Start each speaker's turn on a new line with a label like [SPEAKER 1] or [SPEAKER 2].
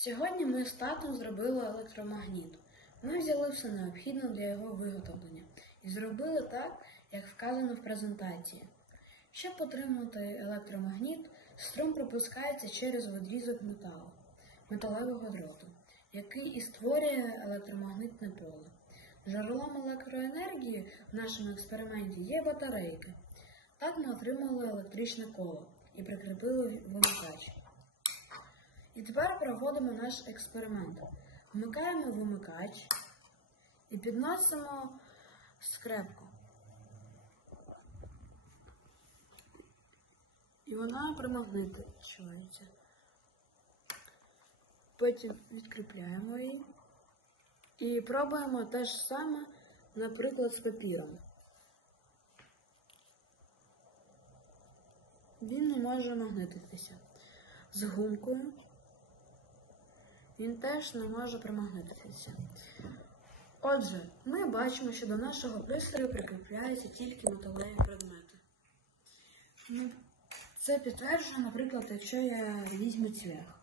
[SPEAKER 1] Сьогодні ми з татом зробили електромагніт. Ми взяли все необхідне для його виготовлення і зробили так, як вказано в презентації. Щоб отримати електромагніт, струм пропускається через відрізок металу, металевого дроту, який і створює електромагнитне поле. Джерелом електроенергії в нашому експерименті є батарейки. Так ми отримали електричне коло і прикріпили вимикач. І тепер проводимо наш експеримент. Вмикаємо вимикач і підносимо скрепку. І вона примагничується. Потім відкріпляємо її і пробуємо те ж саме, наприклад, з папіром. Він не може магнититися. З гумкою він теж не може примагнитися. Отже, ми бачимо, що до нашого пристрою прикріпляються тільки металеві предмети. Ну, Це підтверджує, наприклад, якщо я візьму цвях.